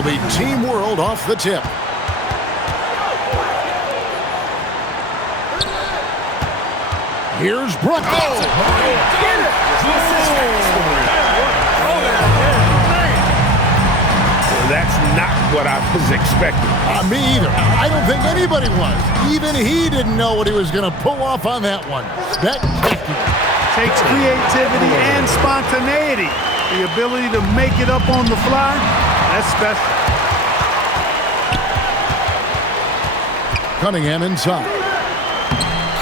It'll be Team World off the tip. Here's Brook. That's not what I was expecting. Me either. I don't think anybody was. Even he didn't know what he was going to pull off on that one. Spectacular. Takes creativity and spontaneity. The ability to make it up on the fly, that's special. Cunningham inside.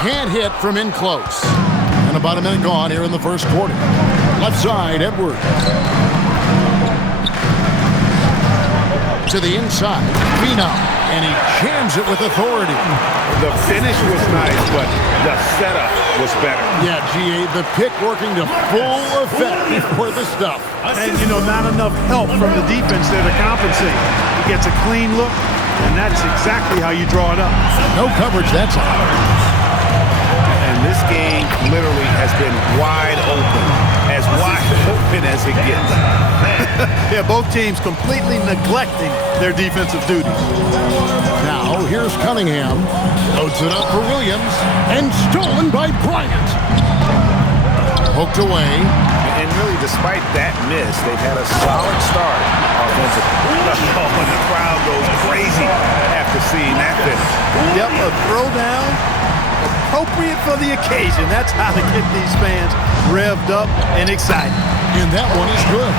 Can't hit from in close. And about a minute gone here in the first quarter. Left side, Edwards. To the inside, Phenom, and he jams it with authority. The finish was nice, but the setup was better. Yeah, GA, the pick working to full effect before the stuff. And, not enough help from the defense there to compensate. He gets a clean look, and that's exactly how you draw it up. No coverage that time. And this game literally has been wide open as it gets. Yeah, both teams completely neglecting their defensive duties. Now, here's Cunningham. Loads it up for Williams. And stolen by Bryant. Poked away. And really, despite that miss, they've had a solid start offensively. Oh, and the crowd goes crazy after seeing that finish. Yep, a throwdown appropriate for the occasion. That's how to get these fans revved up and excited. And that one is good.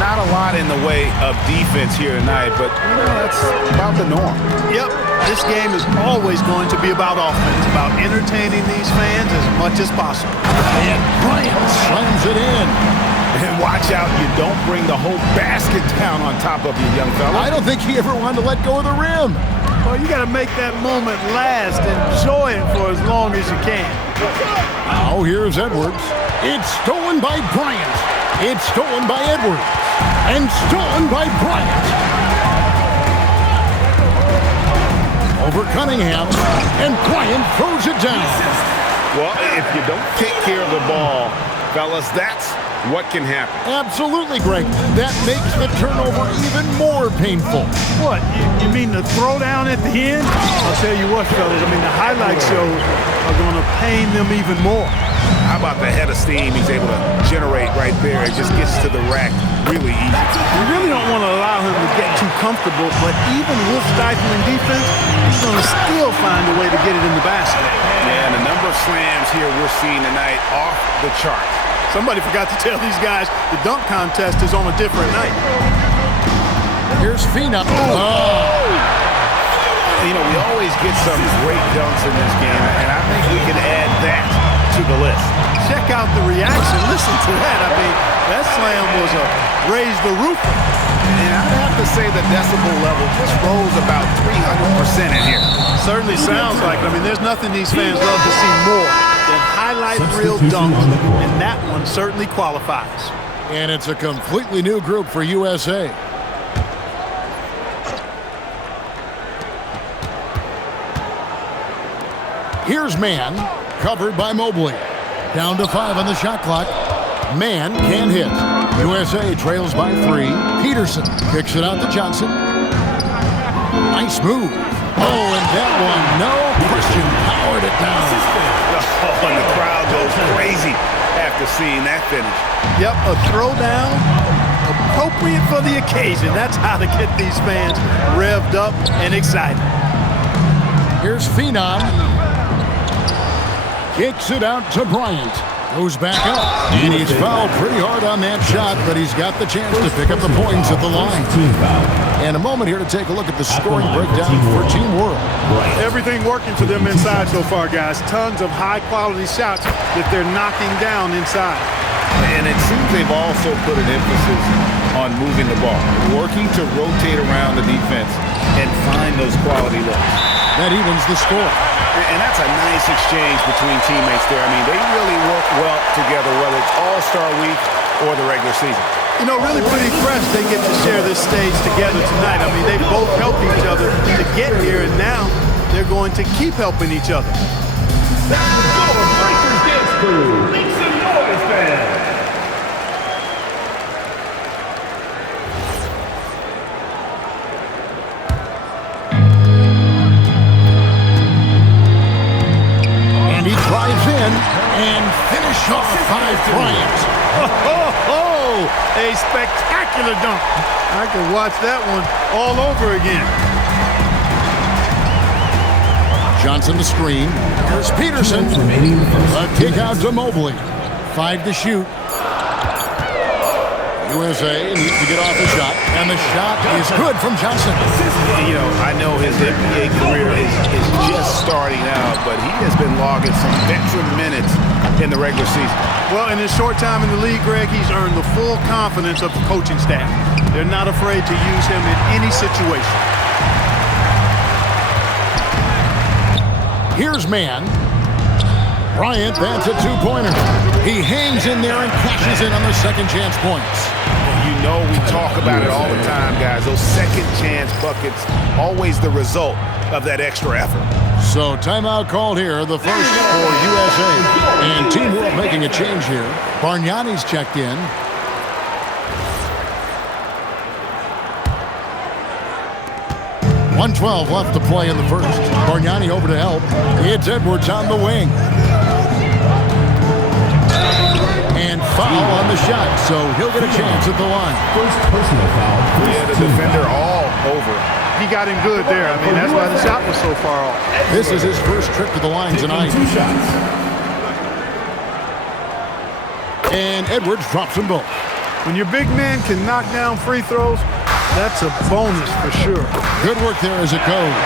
Not a lot in the way of defense here tonight, but that's about the norm. Yep, this game is always going to be about offense, about entertaining these fans as much as possible. And Bryant slams it in. And watch out, you don't bring the whole basket down on top of you, young fella. I don't think he ever wanted to let go of the rim. Well, you got to make that moment last. Enjoy it for as long as you can. Now here's Edwards. It's stolen by Bryant. It's stolen by Edwards. And stolen by Bryant. Over Cunningham. And Bryant throws it down. Well, if you don't take care of the ball, fellas, that's what can happen. Absolutely, Greg. That makes the turnover even more painful. What? You mean the throwdown at the end? I'll tell you what, fellas. I mean, the highlight shows are going to pain them even more. How about the head of steam he's able to generate right there? It just gets to the rack really easy. You really don't want to allow him to get too comfortable, but even with stifling defense, he's going to still find a way to get it in the basket. Yeah, and the number of slams here we're seeing tonight off the charts. Somebody forgot to tell these guys the dunk contest is on a different night. Here's Phenom. We always get some great dunks in this game, and I think we can add that to the list. Check out the reaction. Listen to that. I mean, that slam was a raise the roof. And I'd have to say the decibel level just rose about 300% in here. Certainly sounds like it. I mean, there's nothing these fans love to see more than highlight reel dunks, and that one certainly qualifies. And it's a completely new group for USA. Here's Mann, covered by Mobley. Down to 5 on the shot clock. Mann can't hit. USA trails by 3. Peterson kicks it out to Johnson. Nice move. Oh, and that one, no question, powered it down. Oh, and the crowd goes crazy after seeing that finish. Yep, a throwdown appropriate for the occasion. That's how to get these fans revved up and excited. Here's Phenom. Kicks it out to Bryant. Goes back up. And he's fouled pretty hard on that shot, but he's got the chance to pick up the points at the line. And a moment here to take a look at the scoring breakdown for Team World. Everything working for them inside so far, guys. Tons of high-quality shots that they're knocking down inside. And it seems they've also put an emphasis on moving the ball, working to rotate around the defense and find those quality looks. That evens the score. And that's a nice exchange between teammates there. I mean, they really work well together, whether it's All-Star Week or the regular season. Really pretty fresh they get to share this stage together tonight. I mean, they both helped each other to get here, and now they're going to keep helping each other. That's the score, Breakers Dance Crew. Make some noise, fans. A spectacular dunk. I could watch that one all over again. Johnson to screen. Here's Peterson. A kick out to Mobley. 5 to shoot. USA needs to get off the shot, and the shot is good from Johnson. You know, I know his NBA career is just starting out, but he has been logging some veteran minutes in the regular season. Well, in his short time in the league, Greg, he's earned the full confidence of the coaching staff. They're not afraid to use him in any situation. Here's Mann. Bryant, that's a two-pointer. He hangs in there and cashes in on the second chance points. You know we talk about it all the time, guys. Those second chance buckets, always the result of that extra effort. So timeout called here, the first for USA. And Team World making a change here. Bargnani's checked in. .112 left to play in the first. Bargnani over to help. It's Edwards on the wing. And foul on the shot, so he'll get a chance at the line. First personal foul. Yeah, the defender all over. He got him good there. I mean, that's why the shot was so far off. This is his first trip to the line tonight. 2 shots. And Edwards drops them both. When your big man can knock down free throws, that's a bonus for sure. Good work there as it goes.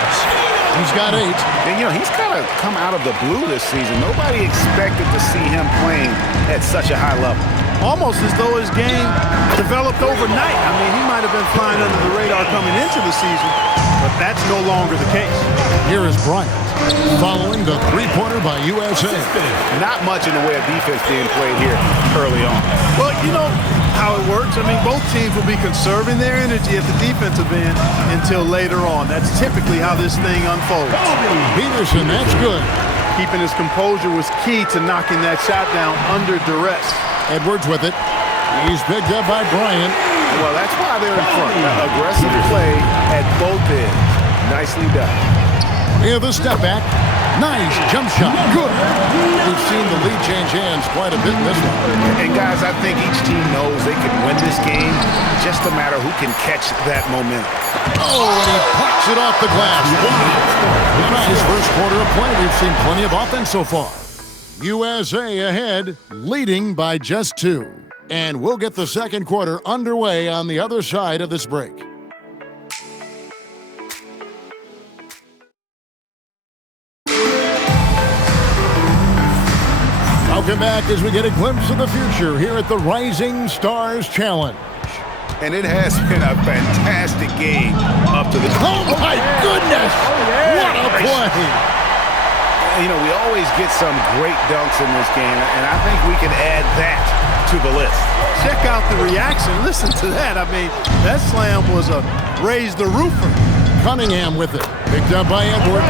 He's got 8. And, you know, he's kind of come out of the blue this season. Nobody expected to see him playing at such a high level. Almost as though his game developed overnight. I mean, he might have been flying under the radar coming into the season, but that's no longer the case. Here is Bryant following the three-pointer by USA. Not much in the way of defense being played here early on. Well, you know how it works. I mean, both teams will be conserving their energy at the defensive end until later on. That's typically how this thing unfolds. Peterson, that's good. Keeping his composure was key to knocking that shot down under duress. Edwards with it. He's picked up by Bryant. Well, that's why they're in front. Aggressive play at both ends. Nicely done. Here the step back. Nice jump shot. Good. We've seen the lead change hands quite a bit in this one. And guys, I think each team knows they can win this game. Just a matter who can catch that momentum. Oh, and he pucks it off the glass. Wow. Nice first quarter of play. We've seen plenty of offense so far. USA ahead, leading by just 2. And we'll get the second quarter underway on the other side of this break. Welcome back as we get a glimpse of the future here at the Rising Stars Challenge. And it has been a fantastic game up to this point. Oh, my goodness! What a play! You know, we always get some great dunks in this game, and I think we can add that to the list. Check out the reaction. Listen to that. I mean, that slam was a raise the roofer. Cunningham with it. Picked up by Edwards.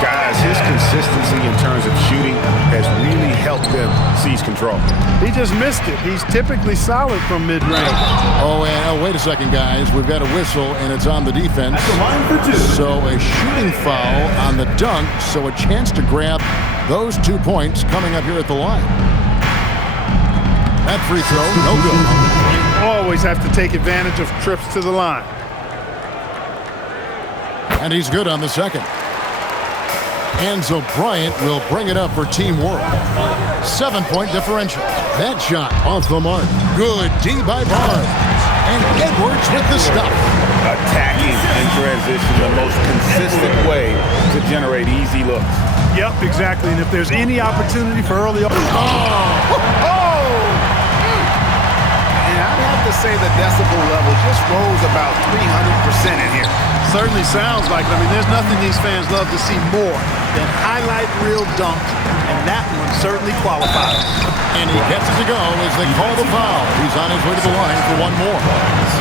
Guys, his consistency in terms of shooting has really helped them seize control. He just missed it. He's typically solid from mid-range. Oh, and wait a second, guys. We've got a whistle, and it's on the defense. At the line for 2. So a shooting foul on the dunk, so a chance to grab those 2 points coming up here at the line. That free throw, no good. You always have to take advantage of trips to the line. And he's good on the second. Enzo Bryant will bring it up for Team World. 7-point differential. That shot off the mark. Good D by Barnes. And Edwards with the stop. Attacking in transition, the most consistent way to generate easy looks. Yep, exactly. And if there's any opportunity for early... And I'd have to say the decibel level just rose about 300% in here. Certainly sounds like it. I mean, there's nothing these fans love to see more than highlight reel dunks, and that one certainly qualifies. And he gets it to go as they call the foul. He's on his way to the line for one more.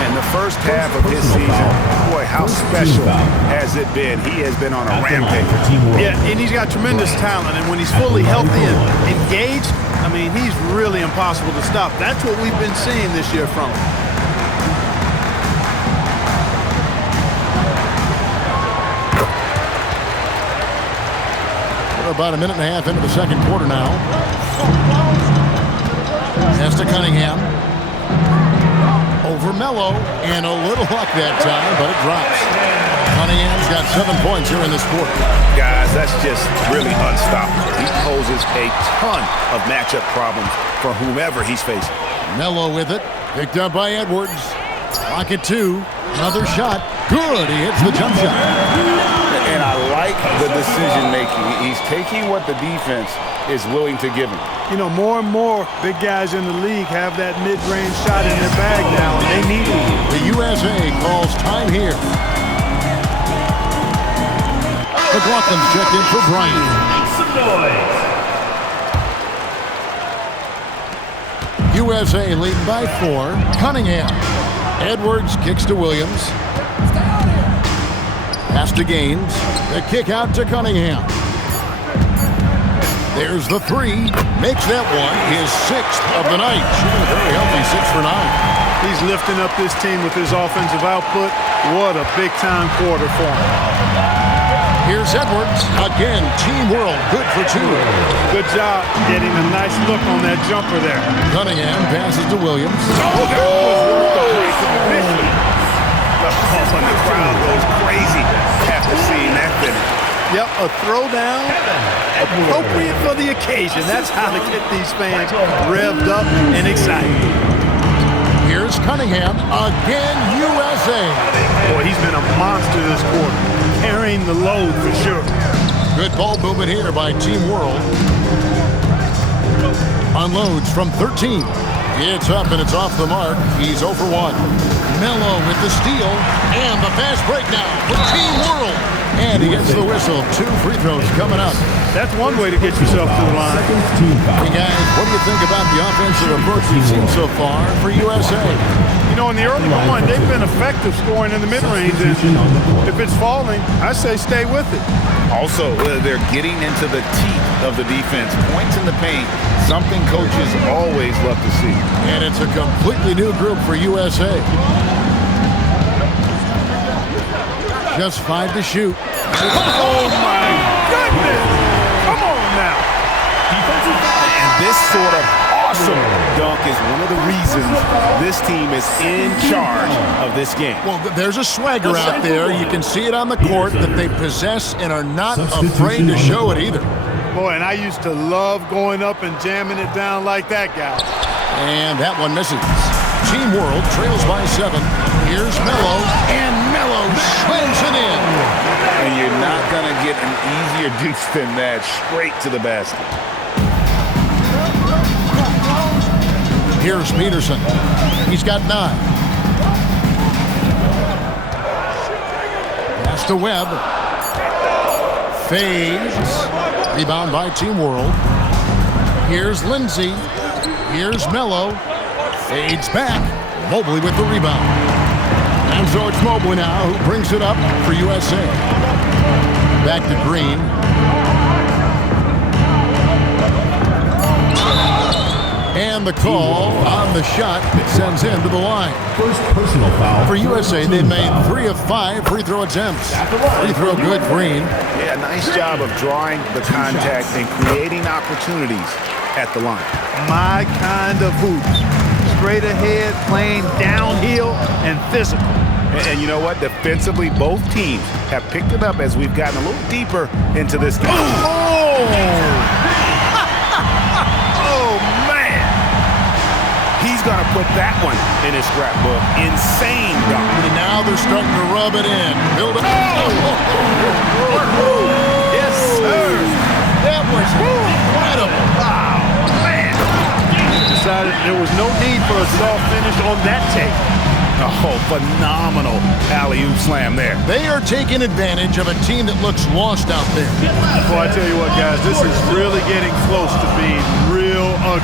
In the first half of his season, boy, how special has it been? He has been on a rampage. Yeah, and he's got tremendous talent, and when he's fully healthy and engaged, I mean, he's really impossible to stop. That's what we've been seeing this year from him. We're about a minute and a half into the second quarter now. Pass to Cunningham. for Melo, and a little luck that time, but it drops. Cunningham's got 7 points here in this quarter. Guys, that's just really unstoppable. He poses a ton of matchup problems for whomever he's facing. Melo with it, picked up by Edwards. Clock at 2. Another shot. Good. He hits the jump shot. And I like the decision making. He's taking what the defense is willing to give him. You know, more and more big guys in the league have that mid-range shot in their bag now, and they need it. The USA calls time here. McLaughlin's checked in for Bryant. Make some noise. USA leading by 4. Cunningham. Edwards kicks to Williams. Pass to Gaines. The kick out to Cunningham. There's the 3. Makes that one his 6th of the night. Shooting a very healthy 6 for 9. He's lifting up this team with his offensive output. What a big-time quarter for him. Here's Edwards. Again, Team World good for 2. Good job getting a nice look on that jumper there. Cunningham passes to Williams. And the crowd goes crazy after seeing that finish. Yep, a throwdown appropriate for the occasion. That's how to get these fans revved up and excited. Here's Cunningham. Again, USA. Boy, he's been a monster this quarter, carrying the load for sure. Good ball movement here by Team World. Unloads from 13. It's up and it's off the mark. He's 0 for 1. Melo with the steal and the fast break now for Team World. And he gets the whistle. 2 free throws coming up. That's one way to get yourself to the line. Hey guys, what do you think about the offensive approach we've seen so far for USA? You know, in the early going, they've been effective scoring in the mid-range. And if it's falling, I say stay with it. Also, they're getting into the teeth of the defense. Points in the paint, something coaches always love to see. And it's a completely new group for USA. Just 5 to shoot. Oh, my goodness! Come on now. And this sort of awesome dunk is one of the reasons this team is in charge of this game. Well, there's a swagger out there. You can see it on the court that they possess and are not afraid to show it either. Boy, and I used to love going up and jamming it down like that guy. And that one misses. Team World trails by 7. Here's Melo, and Melo slams it in. And you're not going to get an easier deuce than that, straight to the basket. Here's Peterson. He's got 9. Pass to Webb. Fades. Rebound by Team World. Here's Lindsay. Here's Melo. Fades back. Mobley with the rebound. And so it's Mobley now who brings it up for USA. Back to Green. And the call on the shot that sends him to the line. First personal foul. For USA, they've made 3 of 5 free throw attempts. Free throw good, Green. Yeah, nice job of drawing the contact and creating opportunities at the line. My kind of hoops. Straight ahead, playing downhill, and physical. And you know what? Defensively, both teams have picked it up as we've gotten a little deeper into this game. Oh, man. He's going to put that one in his scrapbook. Insane dunk. And now they're starting to rub it in. Build it. Yes, sir. That was incredible. Wow, man. Decided there was no need for a soft finish on that tape. Oh, phenomenal alley-oop slam there. They are taking advantage of a team that looks lost out there. Well, I tell you what, guys, this is really getting close to being real ugly.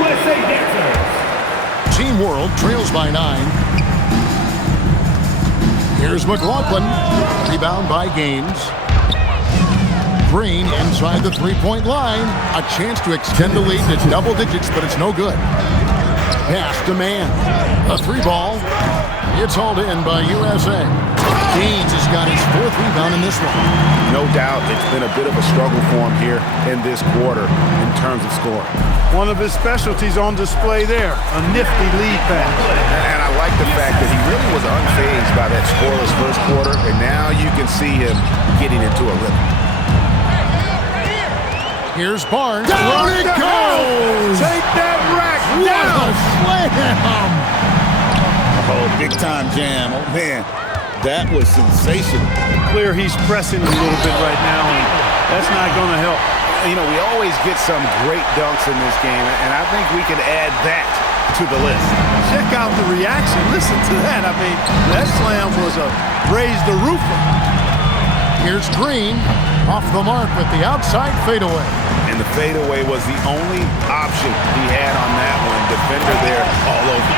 USA Dancers. Team World trails by 9. Here's McLaughlin. Rebound by Gaines. Green inside the three-point line. A chance to extend the lead to double digits, but it's no good. Pass to Mann. A 3 ball. It's hauled in by USA. Gaines has got his 4th rebound in this one. No doubt it's been a bit of a struggle for him here in this quarter in terms of scoring. One of his specialties on display there, a nifty lead pass. And I like the fact that he really was unfazed by that scoreless first quarter, and now you can see him getting into a rhythm. Here's Barnes. Down it goes! Take that rack What down! a slam! Oh, big-time jam. Oh, man, that was sensational. Clear he's pressing a little bit right now, and that's not going to help. You know, we always get some great dunks in this game, and I think we can add that to the list. Check out the reaction. Listen to that. I mean, that slam was a raise the roofer. Here's Green. Off the mark with the outside fadeaway. And the fadeaway was the only option he had on that one. Defender there all over.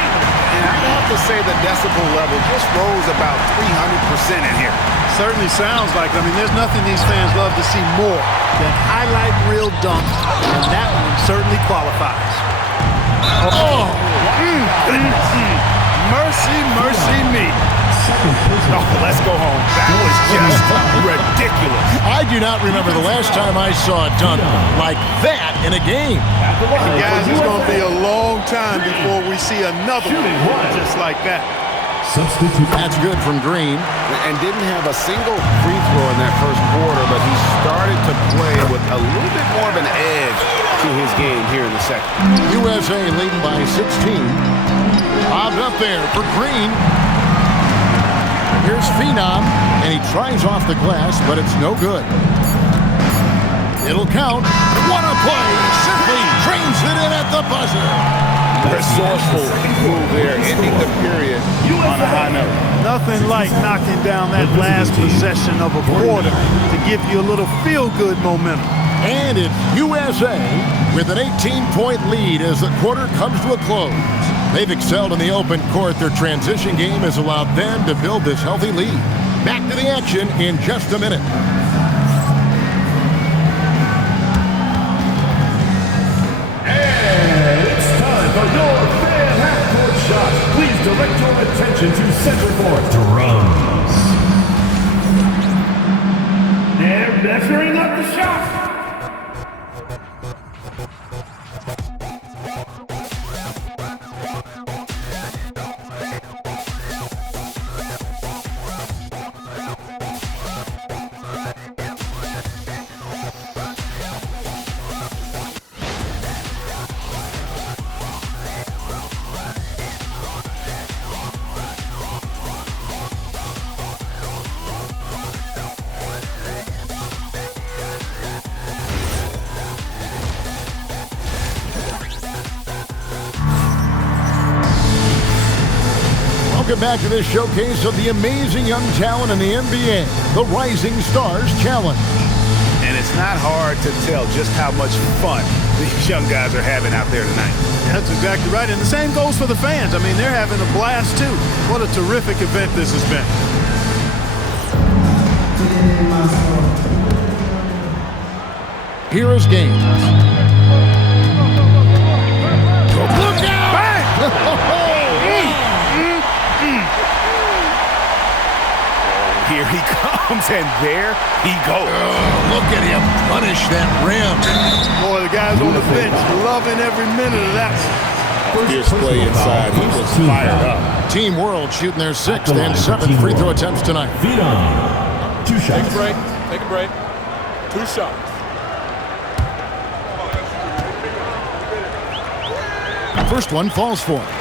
And I have to say the decibel level just rose about 300% in here. Certainly sounds like it. I mean, there's nothing these fans love to see more than highlight reel dunks, and that one certainly qualifies. Oh! Mercy, mercy me. Oh, let's go home. That was just ridiculous. I do not remember the last time I saw a dunk like that in a game. Guys, it's going to be a long time before we see another one just like that. That's good from Green. And didn't have a single free throw in that first quarter, but he started to play with a little bit more of an edge to his game here in the second. USA leading by 16. Bobbed up there for Green. Here's Phenom, and he tries off the glass, but it's no good. It'll count. What a play! Simply drains it in at the buzzer. Resourceful move there, ending the period on a high note. Nothing like knocking down that last possession of a quarter to give you a little feel-good momentum. And it's USA with an 18-point lead as the quarter comes to a close. They've excelled in the open court. Their transition game has allowed them to build this healthy lead. Back to the action in just a minute. And it's time for your fan half-court shot. Please direct your attention to center court. Drums. They're measuring up the shot. Welcome back to this showcase of the amazing young talent in the NBA, the Rising Stars Challenge. And it's not hard to tell just how much fun these young guys are having out there tonight. That's exactly right, and the same goes for the fans. I mean, they're having a blast, too. What a terrific event this has been. Here is Gaines. Look out! Here he comes, and there he goes. Oh, look at him punish that rim. Boy, the guys on the bench loving every minute of that. Fierce play inside. He was fired up. Team World shooting their 6th and 7th free throw attempts tonight. Phenom. 2 shots. Take a break. Take a break. 2 shots. First one falls for him.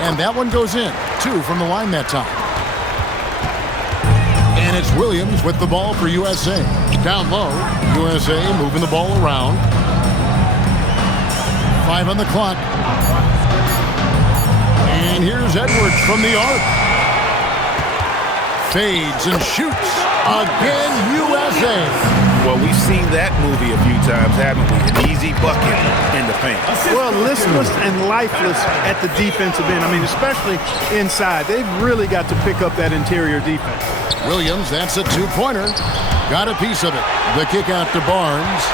And that one goes in. 2 from the line that time. And it's Williams with the ball for USA. Down low, USA moving the ball around. 5 on the clock. And here's Edwards from the arc. Fades and shoots. Again, USA. Well, we've seen that movie a few times, haven't we? An easy bucket in the paint. Well, listless and lifeless at the defensive end. I mean, especially inside. They've really got to pick up that interior defense. Williams, that's a two-pointer. Got a piece of it. The kick out to Barnes.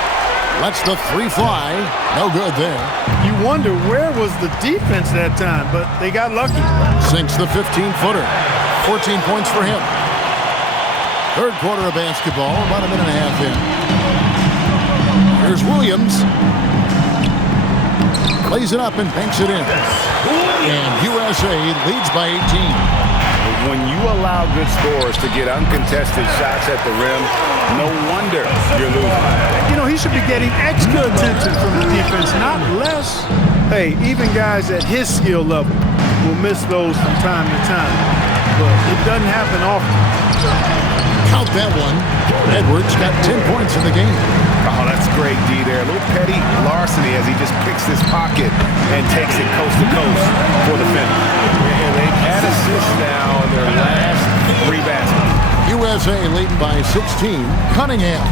Lets the three fly. No good there. You wonder where was the defense that time, but they got lucky. Sinks the 15-footer. 14 points for him. Third quarter of basketball, about a minute and a half in. Here's Williams. Plays it up and banks it in. And USA leads by 18. When you allow good scorers to get uncontested shots at the rim, no wonder you're losing. You know, he should be getting extra attention from the defense, not less. Hey, even guys at his skill level will miss those from time to time. But it doesn't happen often. Count that one. Edwards got 10 points in the game. Oh, that's great, D there. A little petty larceny as he just picks this pocket and takes it coast to coast for the finish. And they've had assists now in their last three baskets. USA leading by 16. Cunningham.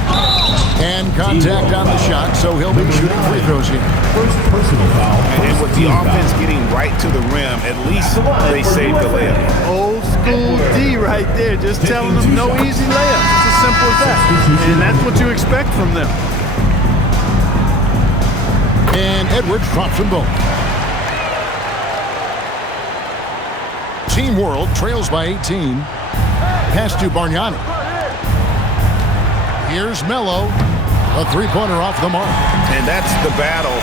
And contact on the shot, so he'll be shooting free throws here. First personal foul. And with the offense getting right to the rim, at least they saved the layup. Old school D right there, just telling them no easy layups. It's as simple as that. And that's what you expect from them. And Edwards drops them both. Team World trails by 18. Pass to Bargnani. Here's Melo. A three-pointer off the mark. And that's the battle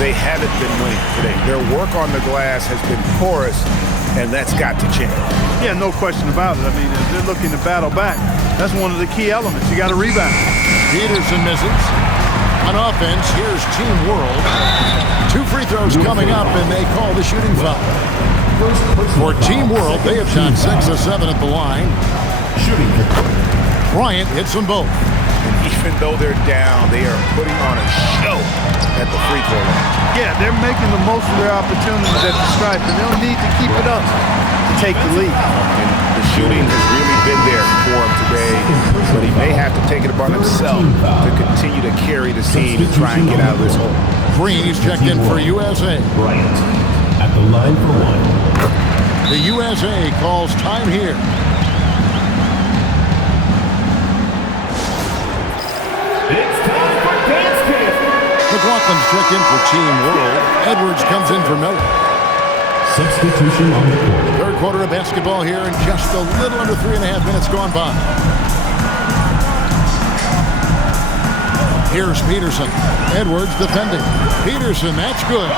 they haven't been winning today. Their work on the glass has been porous, and that's got to change. Yeah, no question about it. I mean, if they're looking to battle back, that's one of the key elements. You got to rebound. Peterson misses. On offense, here's Team World. Two free throws coming up, and they call the shooting foul. For Team World, they have shot 6 of 7 at the line. Shooting. Bryant hits them both. And even though they're down, they are putting on a show at the free throw line. Yeah, they're making the most of their opportunities at the stripe, and they'll need to keep it up to take the lead. And the shooting has really been there for him today, but he may have to take it upon himself to continue to carry the team and try and get out of this hole. Green is checked in for USA. Bryant at the line for one. The USA calls time here. It's time for dance camp. McLaughlin's checked in for Team World. Edwards comes in for Miller. Substitution on the court. Third quarter of basketball here, and just a little under 3.5 minutes gone by. Here's Peterson. Edwards defending. Peterson, that's good.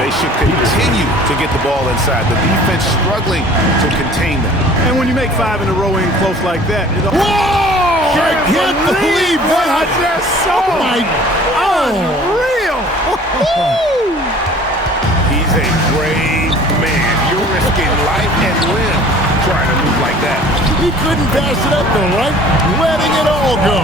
They should continue to get the ball inside. The defense struggling to contain them. And when you make 5 in a row in close like that, Whoa! I can't believe what I that. just saw. Oh, my. Unreal. He's a brave man. You're risking life and limb trying to move like that. He couldn't pass it up, though, right? Letting it all go.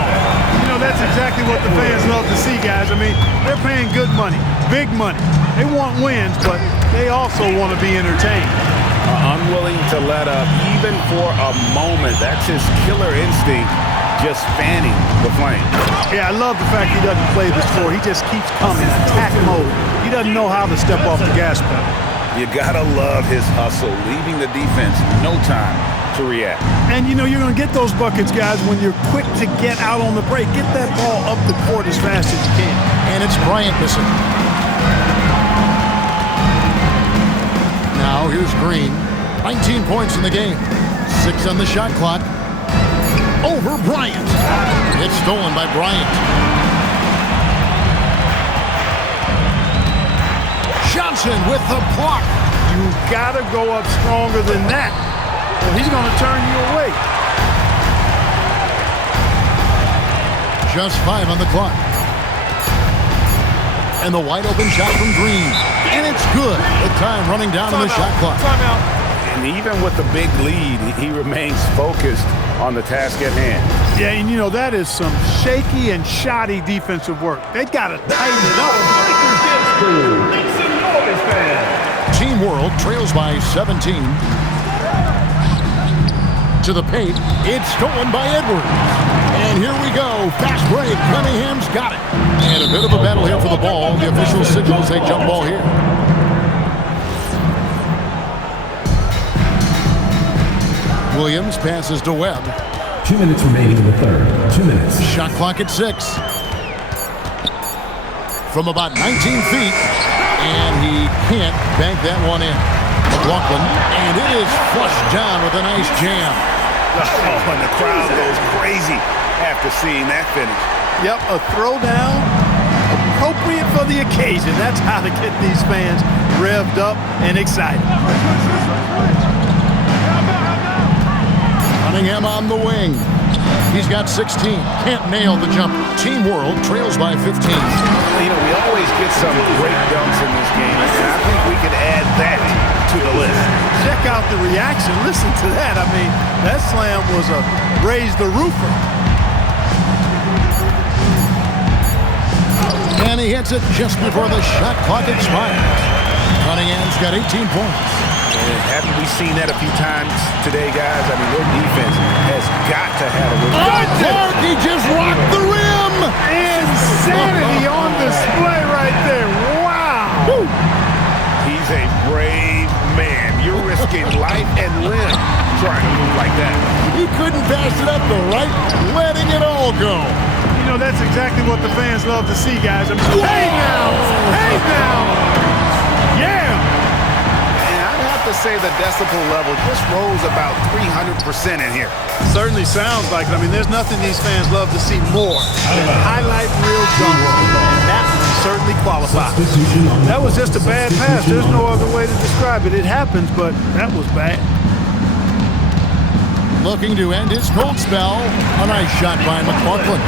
You know, that's exactly what the fans love to see, guys. I mean, they're paying good money, big money. They want wins, but they also want to be entertained. Unwilling to let up even for a moment. That's his killer instinct, just fanning the flame. Yeah, I love the fact he doesn't play the score. He just keeps coming, attack mode. He doesn't know how to step off the gas pedal. You gotta love his hustle, leaving the defense no time to react. And you know, you're going to get those buckets, guys, when you're quick to get out on the break. Get that ball up the court as fast as you can. And it's Bryant missing. Now here's Green. 19 points in the game. 6 on the shot clock. Over Bryant. It's stolen by Bryant. Johnson with the block. You got to go up stronger than that, or he's going to turn you away. Just 5 on the clock. And the wide open shot from Green. And it's good. The time running down on the shot clock. Timeout. And even with the big lead, he remains focused on the task at hand. Yeah, and you know, that is some shaky and shoddy defensive work. They got to tighten it up. Make some noise, fans. Team World trails by 17. To the paint. It's stolen by Edwards. And here we go. Fast break. Cunningham's got it. And a bit of a battle here for the ball. The official signals a jump ball here. Williams passes to Webb. 2 minutes remaining in the third. 2 minutes. Shot clock at 6. From about 19 feet. And he can't bank that one in. McLaughlin. And it is flushed down with a nice jam. Oh, and the crowd goes crazy after seeing that finish. Yep, a throwdown appropriate for the occasion. That's how to get these fans revved up and excited. Cunningham on the wing. He's got 16. Can't nail the jumper. Team World trails by 15. You know, we always get some great dunks in this game, and I think we can add that to the list. Check out the reaction. Listen to that. I mean, that slam was a raise the roofer. And he hits it just before the shot clock expires. Cunningham's got 18 points. And haven't we seen that a few times today, guys? I mean, their defense has got to have a Clark, he just rocked the rim! Insanity on display right there. Wow! Woo. He's a brave man. You're risking life and limb trying to move like that. He couldn't pass it up the right, letting it all go. You know, that's exactly what the fans love to see, guys. I mean, hey now! Hey now! Yeah! And I'd have to say the decibel level just rose about 300% in here. Certainly sounds like it. I mean, there's nothing these fans love to see more than highlight reel dunks. And that certainly qualifies. That was just a bad pass. There's no other way to describe it. It happens, but that was bad. Looking to end his cold spell. A nice shot by McLaughlin.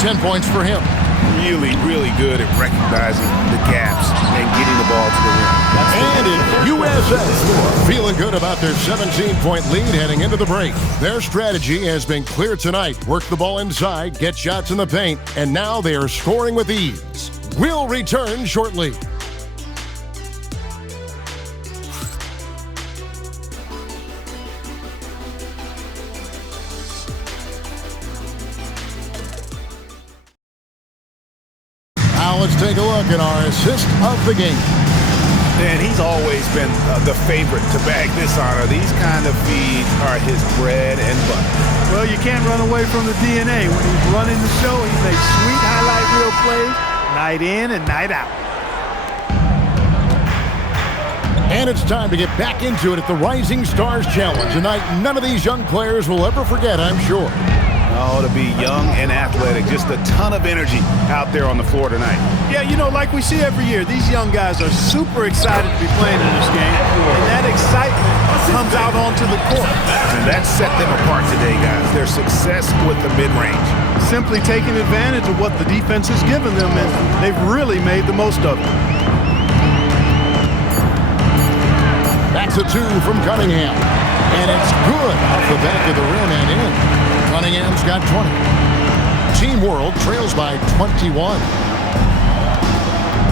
10 points for him. Really, really good at recognizing the gaps and getting the ball to the rim. And it's USA feeling good about their 17-point lead heading into the break. Their strategy has been clear tonight. Work the ball inside, get shots in the paint, and now they are scoring with ease. We'll return shortly. Now let's take a look at our assist of the game. And he's always been the favorite to bag this honor. These kind of feeds are his bread and butter. Well, you can't run away from the DNA. When he's running the show, he makes sweet highlight reel plays night in and night out. And it's time to get back into it at the Rising Stars Challenge. A night none of these young players will ever forget, I'm sure. Oh, to be young and athletic, just a ton of energy out there on the floor tonight. Yeah, you know, like we see every year, these young guys are super excited to be playing in this game, and that excitement comes out onto the court. And that set them apart today, guys. Their success with the mid-range. Simply taking advantage of what the defense has given them, and they've really made the most of it. That's a 2 from Cunningham. And it's good off the back of the rim and in. Cunningham's got 20. Team World trails by 21.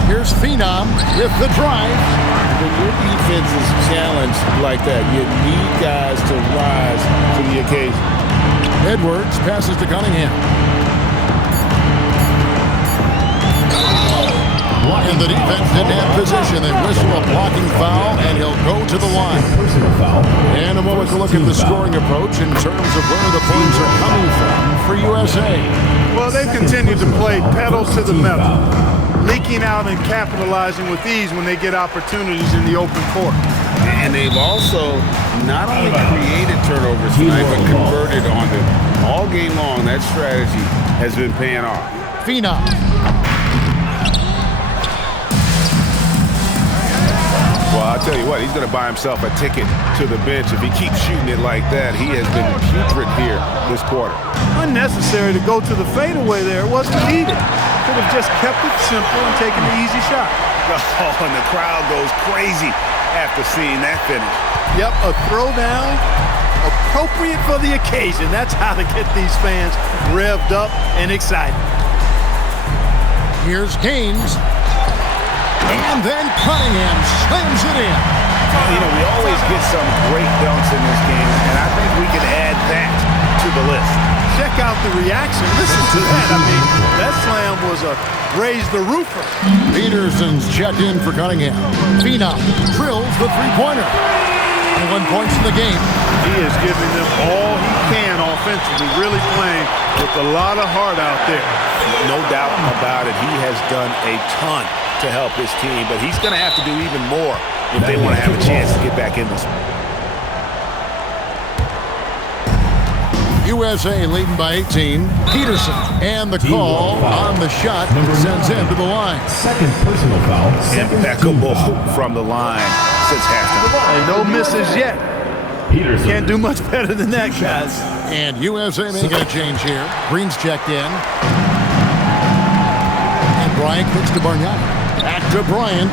Here's Phenom with the drive. When your defense is challenged like that, you need guys to rise to the occasion. Edwards passes to Cunningham. And the defense didn't have position. They whistle a blocking foul, and he'll go to the line. And a moment to look at the scoring approach in terms of where the points are coming from for USA. Well, they've continued to play pedal to the metal, leaking out and capitalizing with ease when they get opportunities in the open court. And they've also not only created turnovers tonight, but converted on them. All game long, that strategy has been paying off. Phenom. Well, I'll tell you what, he's going to buy himself a ticket to the bench. If he keeps shooting it like that, he has been putrid here this quarter. Unnecessary to go to the fadeaway there. It wasn't needed. Could have just kept it simple and taken the easy shot. Oh, and the crowd goes crazy after seeing that finish. Yep, a throwdown appropriate for the occasion. That's how to get these fans revved up and excited. Here's Gaines. And then Cunningham slams it in. You know, we always get some great dunks in this game, and I think we can add that to the list. Check out the reaction. Listen to that. I mean, that slam was a raise the roofer. Peterson's checked in for Cunningham. Phenom drills the three-pointer. 21 points in the game. He is giving them all he can offensively, really playing with a lot of heart out there. No doubt about it. He has done a ton to help his team, but he's going to have to do even more if they want to have a chance to get back in this one. USA leading by 18. Peterson, and the call on the shot sends him to the line. Second personal foul. Impeccable from the line since halftime. And no misses yet. Peterson. Can't do much better than that, guys. And USA making a change here. Green's checked in. And Bryant kicks to Bargnani. Back to Bryant.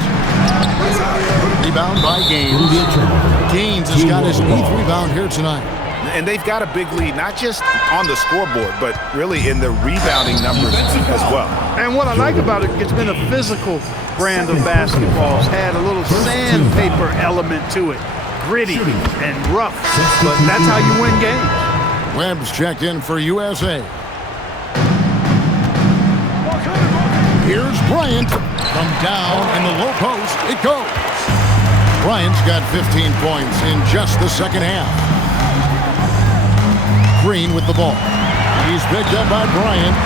Rebound by Gaines. Gaines has got his 8th rebound here tonight. And they've got a big lead, not just on the scoreboard, but really in the rebounding numbers as well. And what I like about it, it's been a physical brand of basketball. It's had a little sandpaper element to it. Gritty and rough, but that's how you win games. Webb's checked in for USA. Here's Bryant. From down in the low post, it goes. Bryant's got 15 points in just the second half. Green with the ball. He's picked up by Bryant.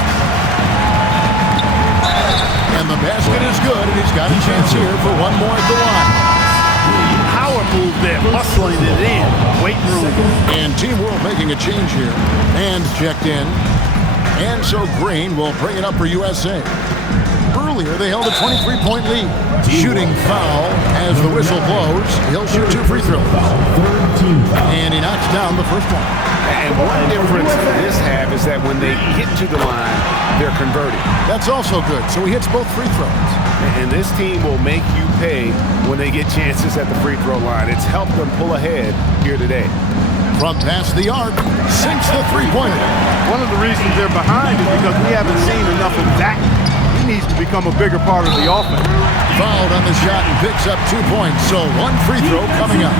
And the basket is good, and he's got a chance here for one more at the line. Power move there, hustling it in. Waiting room. And Team World making a change here. And checked in. And so Green will bring it up for USA. Earlier, they held a 23-point lead. Shooting foul as the whistle blows. He'll shoot 2 free throws. And he knocks down the first one. And one difference this half is that when they get to the line, they're converting. That's also good. So he hits both free throws. And this team will make you pay when they get chances at the free throw line. It's helped them pull ahead here today. From past the arc, sinks the three-pointer. One of the reasons they're behind is because we haven't seen enough of that. He needs to become a bigger part of the offense. Fouled on the shot and picks up 2 points. So one free throw coming up.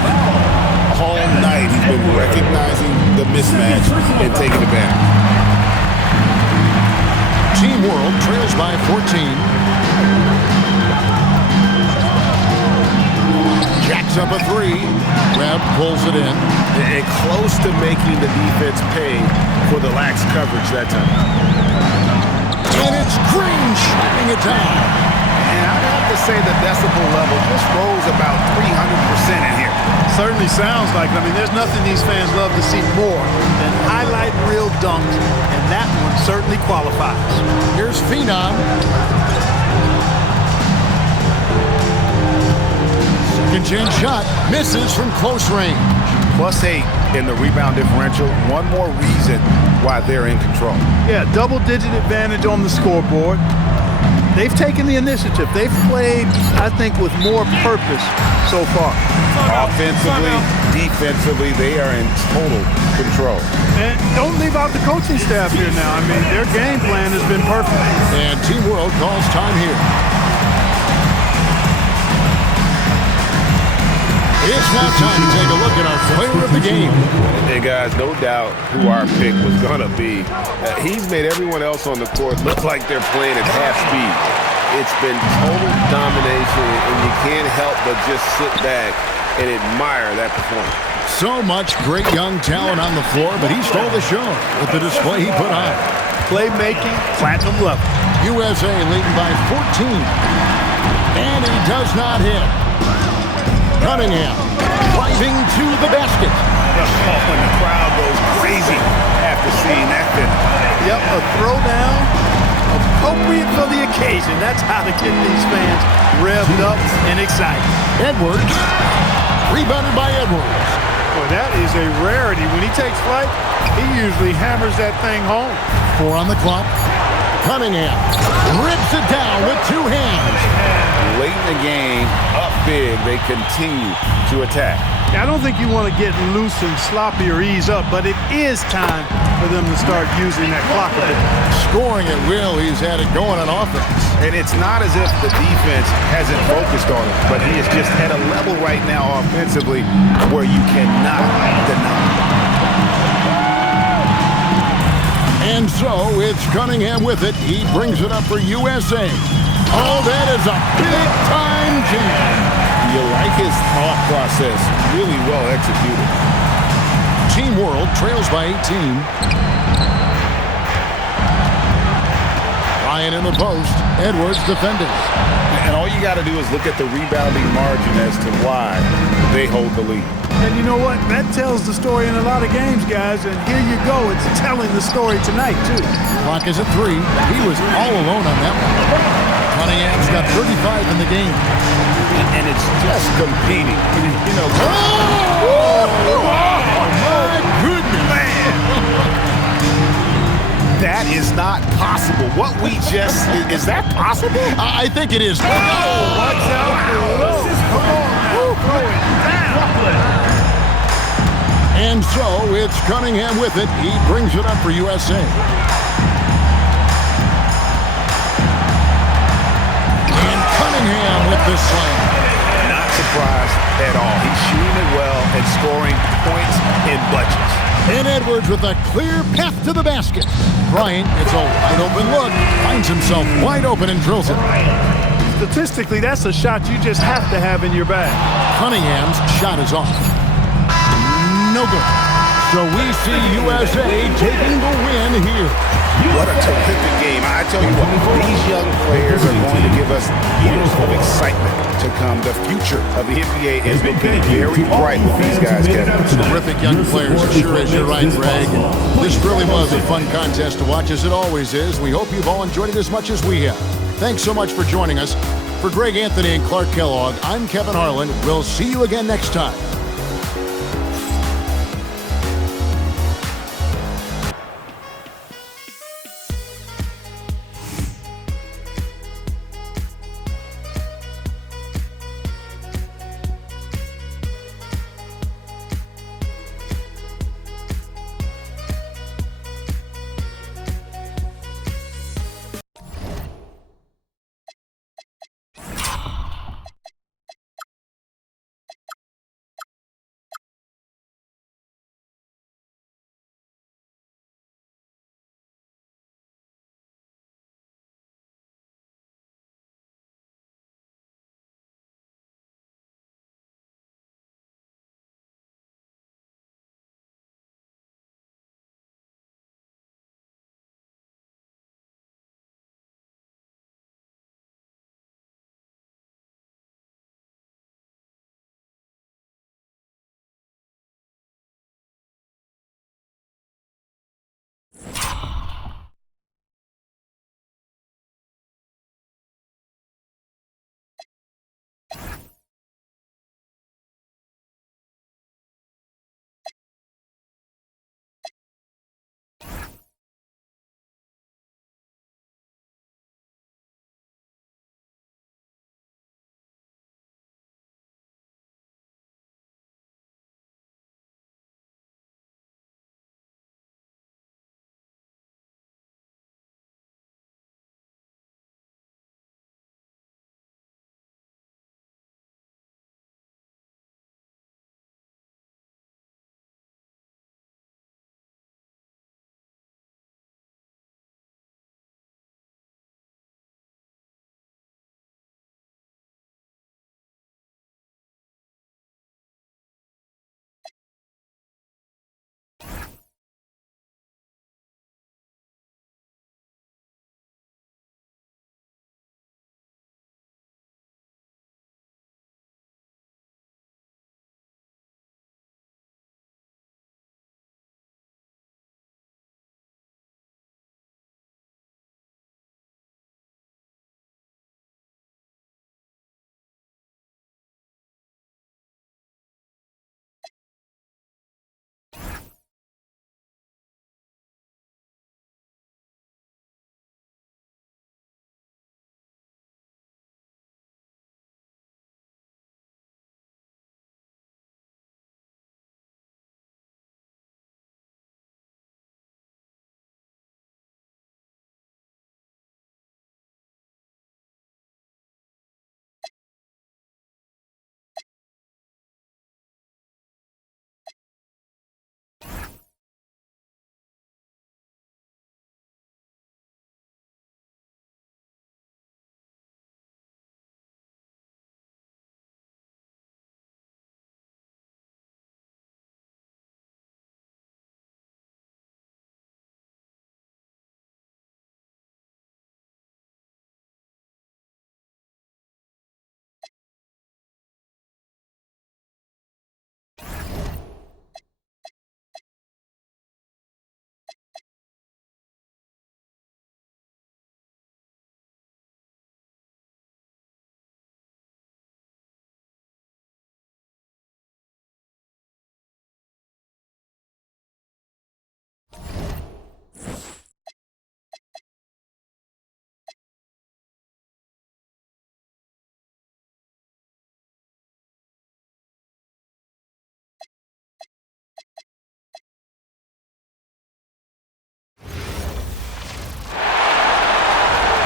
All night he's been recognizing the mismatch and taking it back. Team World trails by 14. Jacks up a 3. Webb pulls it in. And close to making the defense pay for the lax coverage that time. And it's Green shooting it down. And I'd have to say the decibel level just rose about 300% in here. Certainly sounds like it. I mean, there's nothing these fans love to see more than highlight reel dunks, and that one certainly qualifies. Here's Phenom. Second chance shot. Misses from close range. +8 in the rebound differential. One more reason why they're in control. Yeah, double-digit advantage on the scoreboard. They've taken the initiative. They've played, I think, with more purpose so far. Offensively, defensively, they are in total control. And don't leave out the coaching staff here now. I mean, their game plan has been perfect. And Team World calls time here. It's now time to take a look at our player of the game. Hey, guys, no doubt who our pick was going to be. He's made everyone else on the court look like they're playing at half speed. It's been total domination, and you can't help but just sit back and admire that performance. So much great young talent on the floor, but he stole the show with the display he put on. Playmaking, platinum level. USA leading by 14. And he does not hit. Cunningham driving to the basket. When the crowd goes crazy after seeing that finish. Yep, a throwdown appropriate for the occasion. That's how to get these fans revved up and excited. Edwards, rebounded by Edwards. Boy, that is a rarity. When he takes flight, he usually hammers that thing home. 4 on the clock. Cunningham Rips it down with two hands. Late in the game, up big, they continue to attack. I don't think you want to get loose and sloppy or ease up, but it is time for them to start using that clock a bit. Scoring at will, he's had it going on offense. And it's not as if the defense hasn't focused on it, but he is just at a level right now offensively where you cannot deny it. And so it's Cunningham with it. He brings it up for USA. Oh, that is a big-time jam. You like his thought process. Really well executed. Team World trails by 18. Ryan in the post. Edwards defending. And all you got to do is look at the rebounding margin as to why they hold the lead. And you know what? That tells the story in a lot of games, guys. And here you go. It's telling the story tonight, too. Clock is at 3. He was all alone on that one. Cunningham's got 35 in the game. And it's just competing. You know, My goodness. that is not possible. What we just, is that possible? I think it is. Watch out for Lowe. Come on now. Throw it down. And so it's Cunningham with it. He brings it up for USA. And Cunningham with the slam. Not surprised at all. He's shooting it well and scoring points in bunches. And Edwards with a clear path to the basket. Bryant gets a wide open look, finds himself wide open and drills it. Statistically, that's a shot you just have to have in your bag. Cunningham's shot is off. No good. So we see USA taking the win here. What a terrific game. I tell you what, these young players are going to give us years of excitement to come. The future of the NBA is looking very bright with these guys, Kevin. Terrific young players, it sure is. You're right, Greg. This really was a fun contest to watch, as it always is. We hope you've all enjoyed it as much as we have. Thanks so much for joining us. For Greg Anthony and Clark Kellogg, I'm Kevin Harlan. We'll see you again next time.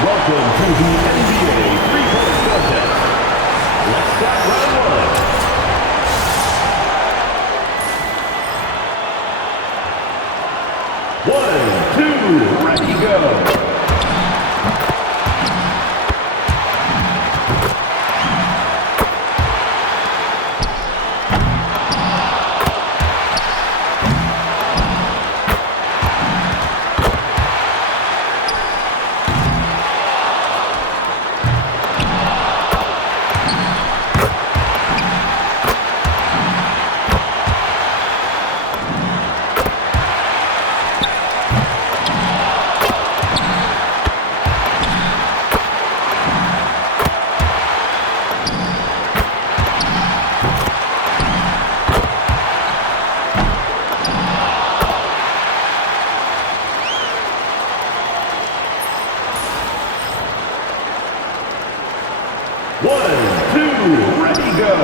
Welcome to the NBA three-point contest. Let's start round one. 1, 2, ready, go.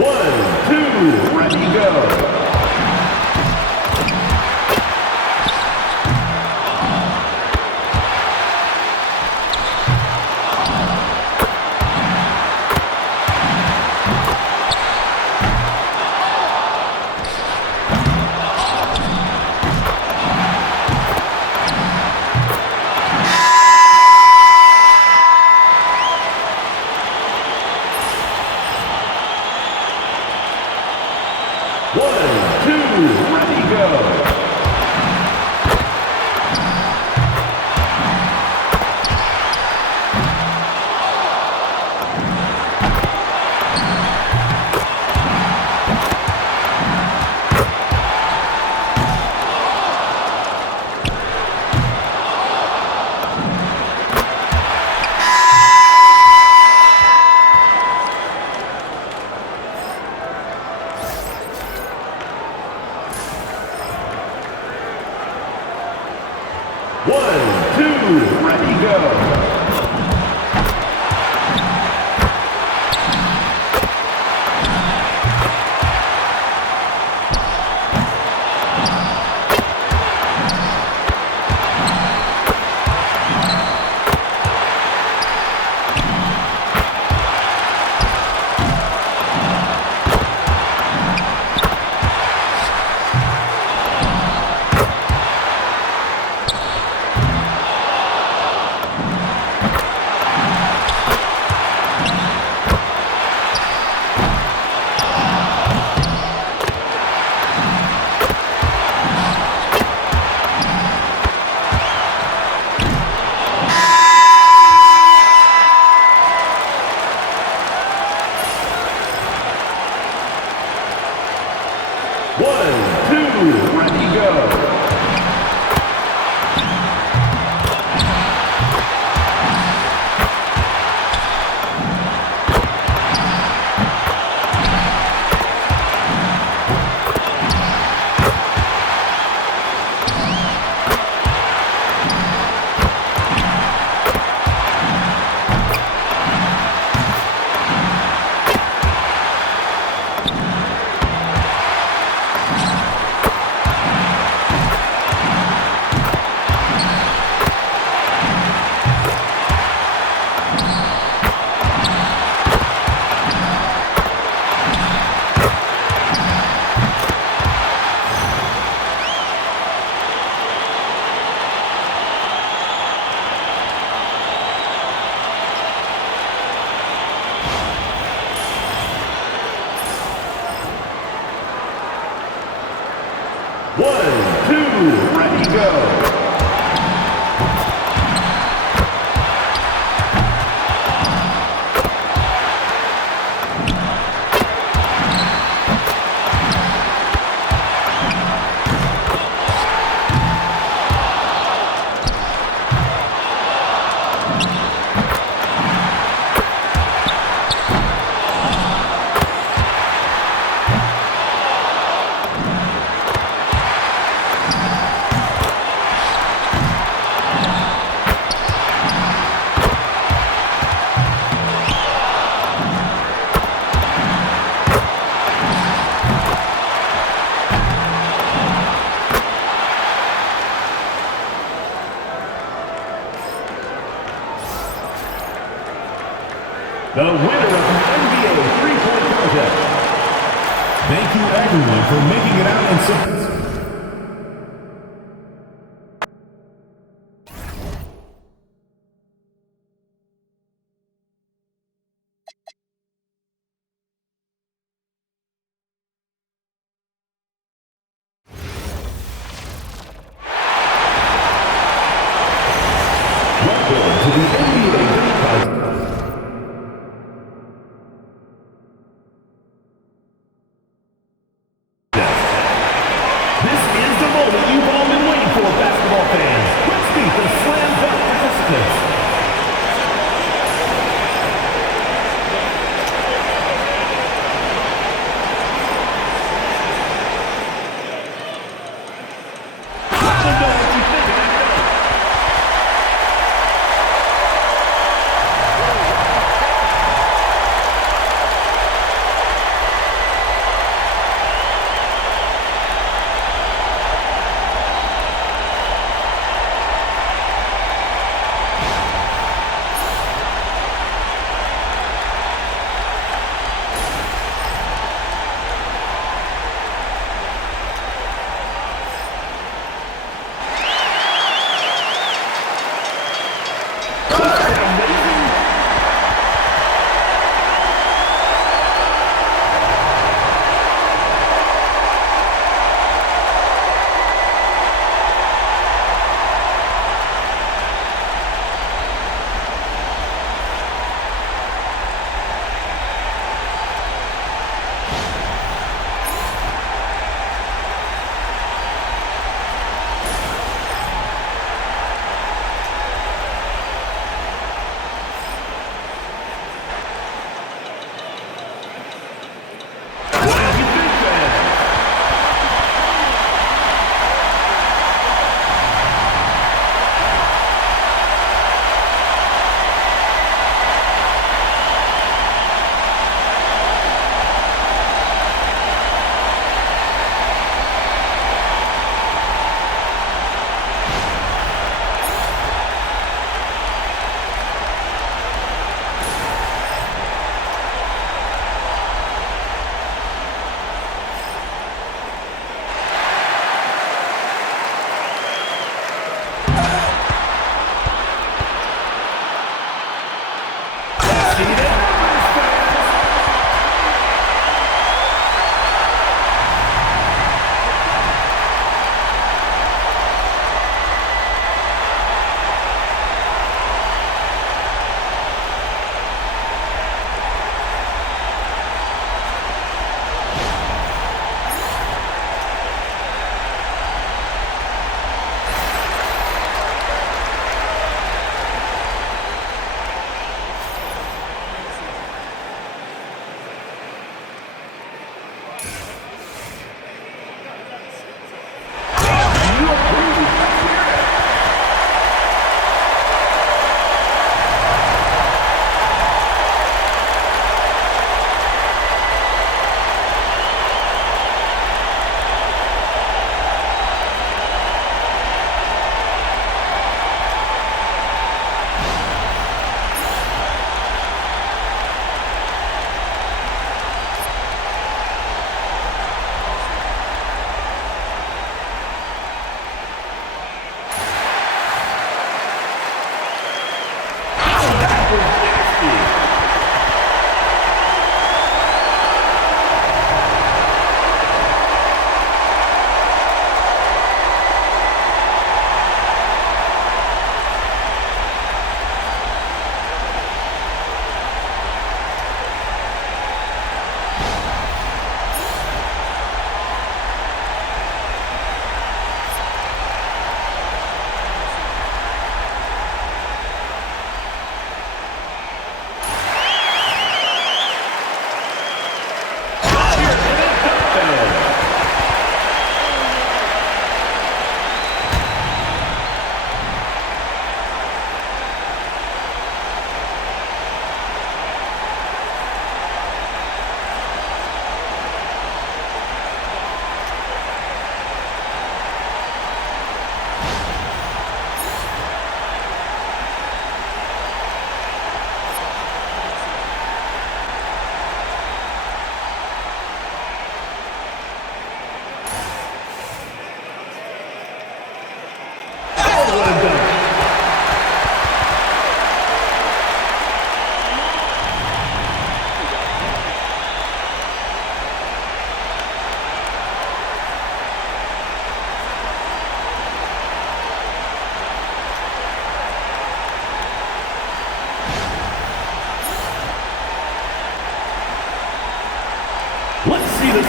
2, ready, go. The winner of the NBA three-point contest. Thank you everyone for making it out in seconds. Welcome to the NBA Dunk Contest.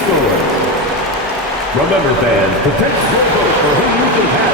scores. Remember, fans, protect your vote for who you think has